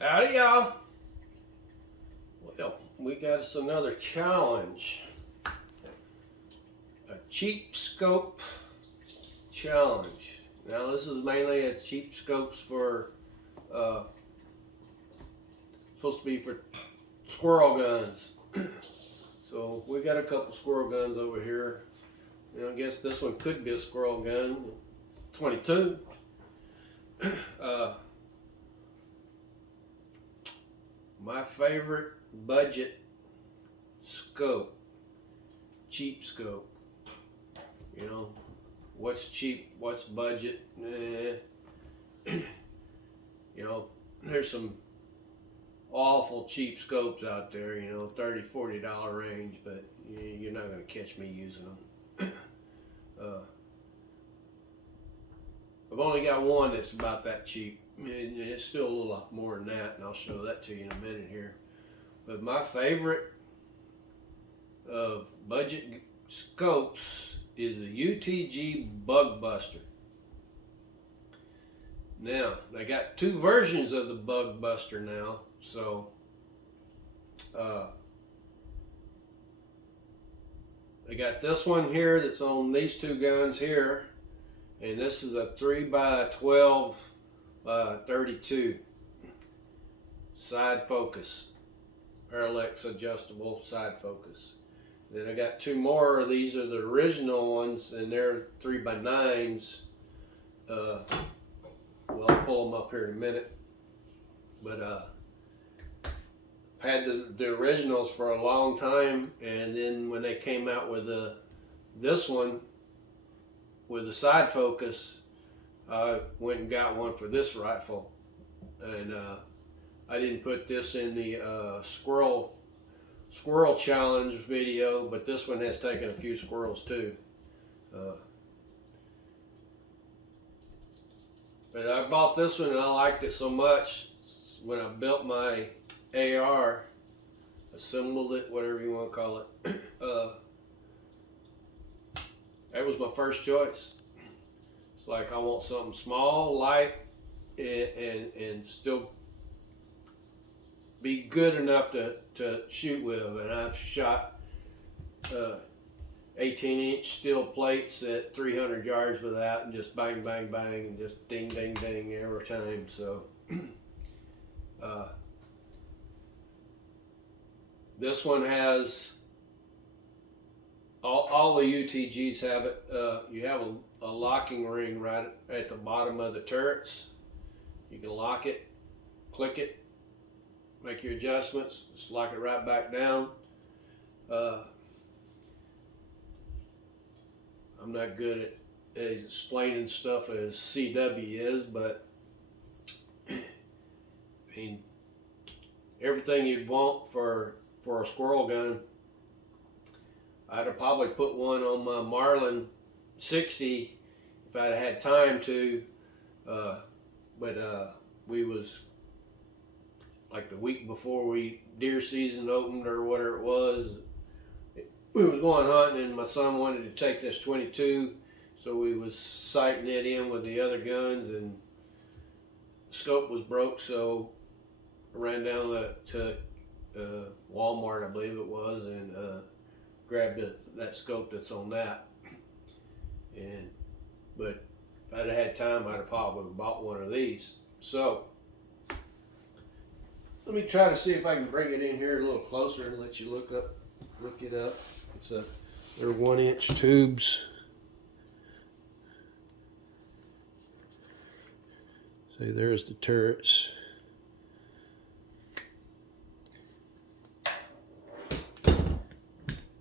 Howdy, y'all. Well, we got us another challenge. A cheap scope challenge. Now, this is mainly a cheap scopes for, supposed to be for squirrel guns. So we got a couple squirrel guns over here. I guess this one could be a squirrel gun. 22. My favorite budget scope, cheap scope. You know, what's cheap, what's budget? You know, there's some awful cheap scopes out there, you know, $30, $40 range, but you're not going to catch me using them. I've only got one that's about that cheap. It's still a little more than that, and I'll show that to you in a minute here. But my favorite of budget scopes is the UTG Bug Buster. Now, they got two versions of the Bug Buster now, so they got this one here that's on these two guns here, and this is a 3x12 32 side focus, parallax adjustable side focus. Then I got two more. These are the original ones, and they're 3x9s. Well, I'll pull them up here in a minute. But I've had the originals for a long time, and then when they came out with this one with the side focus, I went and got one for this rifle, and I didn't put this in the squirrel challenge video, but this one has taken a few squirrels too. But I bought this one and I liked it so much. When I built my AR, assembled it, whatever you want to call it, that was my first choice. It's like I want something small, light, and still be good enough to shoot with. And I've shot 18-inch steel plates at 300 yards with that, and just bang, bang, bang, and just ding, ding, ding every time. So this one has all the UTGs have it. You have a locking ring right at the bottom of the turrets. You can lock it, click it, make your adjustments, just lock it right back down. I'm not good at explaining stuff as CW is, but I mean, everything you'd want for a squirrel gun. I'd have probably put one on my Marlin 60 if I'd had time to, but we was like the week before deer season opened or whatever it was, we was going hunting, and my son wanted to take this 22, so we was sighting it in with the other guns, and the scope was broke, so I ran down to Walmart, I believe it was, and grabbed that scope that's on that. But if I'd have had time, I'd have probably bought one of these. So let me try to see if I can bring it in here a little closer and let you look it up. They're 1-inch tubes. See, there's the turrets.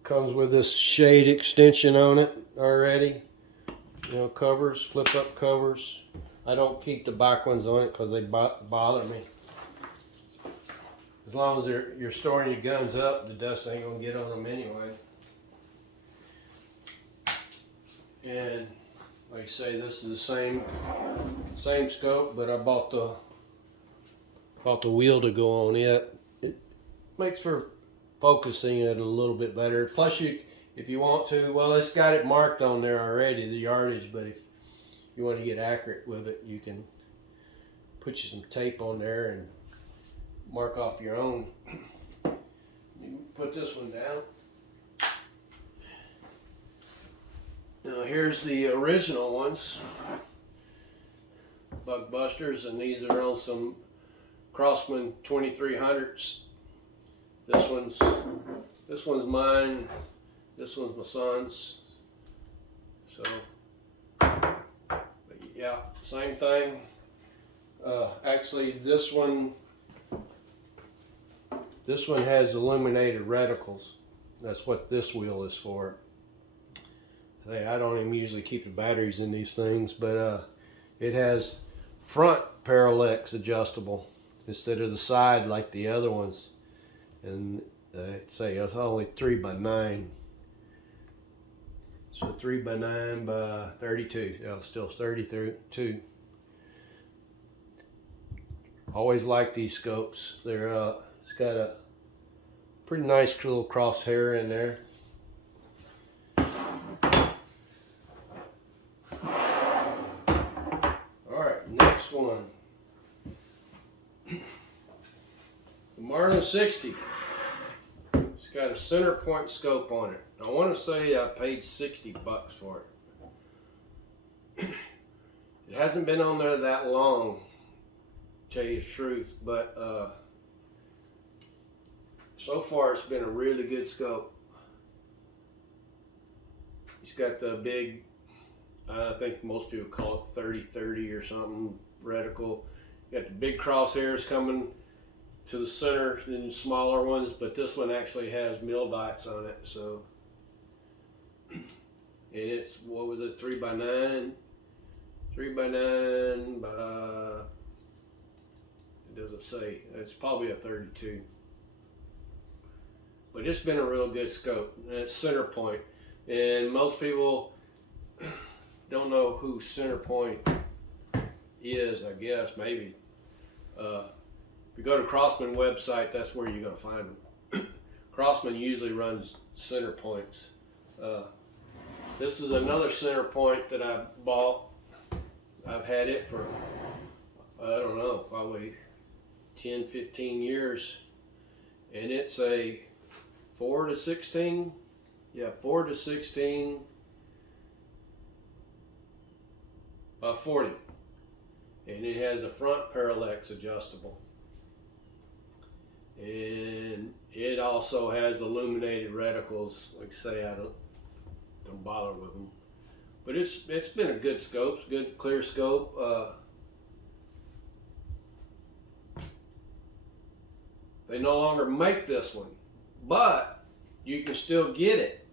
Comes with this shade extension on it already. You know, covers, flip up covers. I don't keep the back ones on it because they bother me. As long as you're storing your guns up, the dust ain't gonna get on them anyway. And like I say, this is the same scope, but I bought the wheel to go on it. It makes for focusing it a little bit better. Plus, if you want to, well, it's got it marked on there already, the yardage. But if you want to get accurate with it, you can put you some tape on there and mark off your own. You put this one down. Now here's the original ones, Buckbusters, and these are on some Crosman 2300s. This one's mine. This one's my son's. So, but yeah, same thing. Actually, this one has illuminated reticles. That's what this wheel is for. Say, I don't even usually keep the batteries in these things, but it has front parallax adjustable instead of the side like the other ones. And say it's only 3x9. So 3x9 by 32. Yeah, still 32. Always like these scopes. They're it's got a pretty nice little crosshair in there. All right, next one. The Marlin 60. It's got a center point scope on it. I want to say I paid $60 for it. It hasn't been on there that long, to tell you the truth, but so far it's been a really good scope. It's got the big, I think most people call it 30-30 or something, reticle. You got the big crosshairs coming to the center and smaller ones, but this one actually has mill dots on it. So, and it's, what was it, 3x9? 3x9 by, it doesn't say, it's probably a 32. But it's been a real good scope, and it's center point. And most people don't know who center point is, I guess, maybe. If you go to Crosman website, that's where you're going to find them. Crosman usually runs center points. This is another center point that I bought. I've had it for, I don't know, probably 10, 15 years. And it's a 4-16. Yeah, 4-16 by 40. And it has a front parallax adjustable. And it also has illuminated reticles. Like I say, I don't bother with them. But it's been a good scope, good clear scope. They no longer make this one, but you can still get it.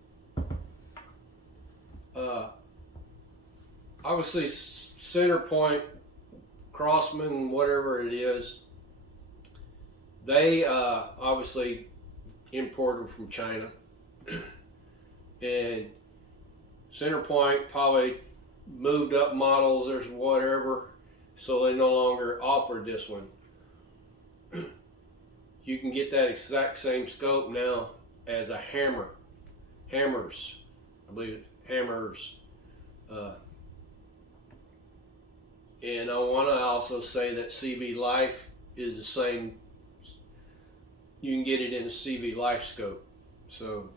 Obviously, center point, Crosman, whatever it is, they obviously imported from China, and center point probably moved up models or whatever, so they no longer offered this one. You can get that exact same scope now as a Hammers, I believe it's Hammers. And I want to also say that CV Life is the same. You can get it in a CV Life scope. So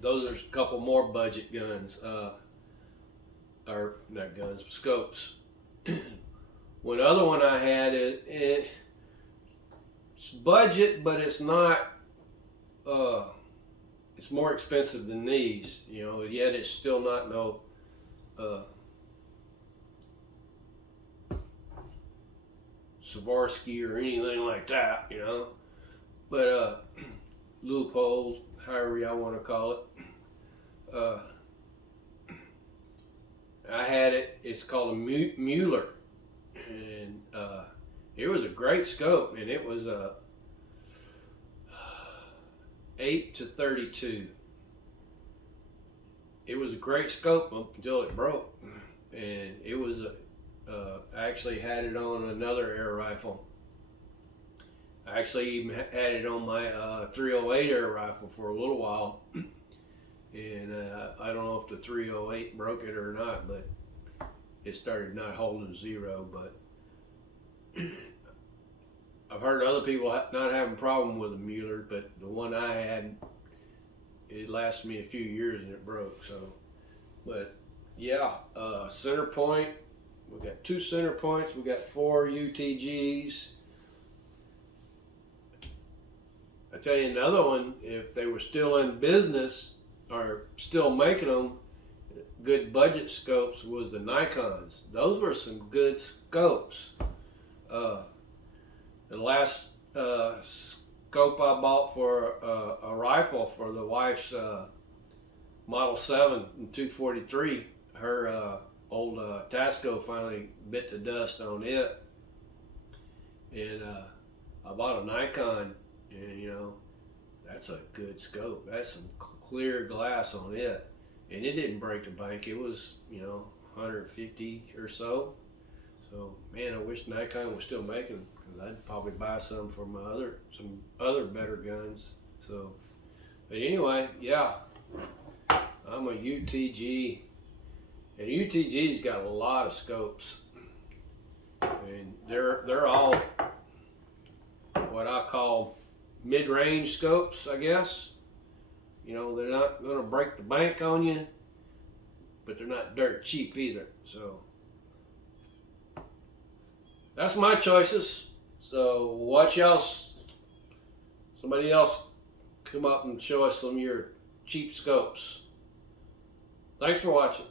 those are a couple more budget guns, or not guns, but scopes. One other one I had, it's budget, but it's not, it's more expensive than these, you know, yet it's still not no, Swarovski or anything like that, you know, but Leupold, however y'all want to call it. I had it. It's called a Mueller, and it was a great scope, and it was a 8-32. It was a great scope up until it broke, and it was a. I actually had it on another air rifle. I actually even had it on my 308 air rifle for a little while, and I don't know if the 308 broke it or not, but it started not holding zero. But I I've heard other people not having a problem with the Mueller, but the one I had, it lasted me a few years and it broke. So, but yeah, center point. We got 2 center points. We got 4 UTGs. I tell you another one. If they were still in business or still making them, good budget scopes was the Nikons. Those were some good scopes. The last scope I bought for a rifle for the wife's Model 7 in 243, her old Tasco finally bit the dust on it, and I bought a Nikon, and you know, that's a good scope. That's some clear glass on it, and it didn't break the bank. It was, you know, 150 or so. So man, I wish Nikon was still making them, because I'd probably buy some for my some other better guns. So, but anyway, yeah, I'm a UTG, and UTG's got a lot of scopes, and they're all what I call mid-range scopes, I guess. You know, they're not going to break the bank on you, but they're not dirt cheap either. So that's my choices. So watch else, somebody else come up and show us some of your cheap scopes. Thanks for watching.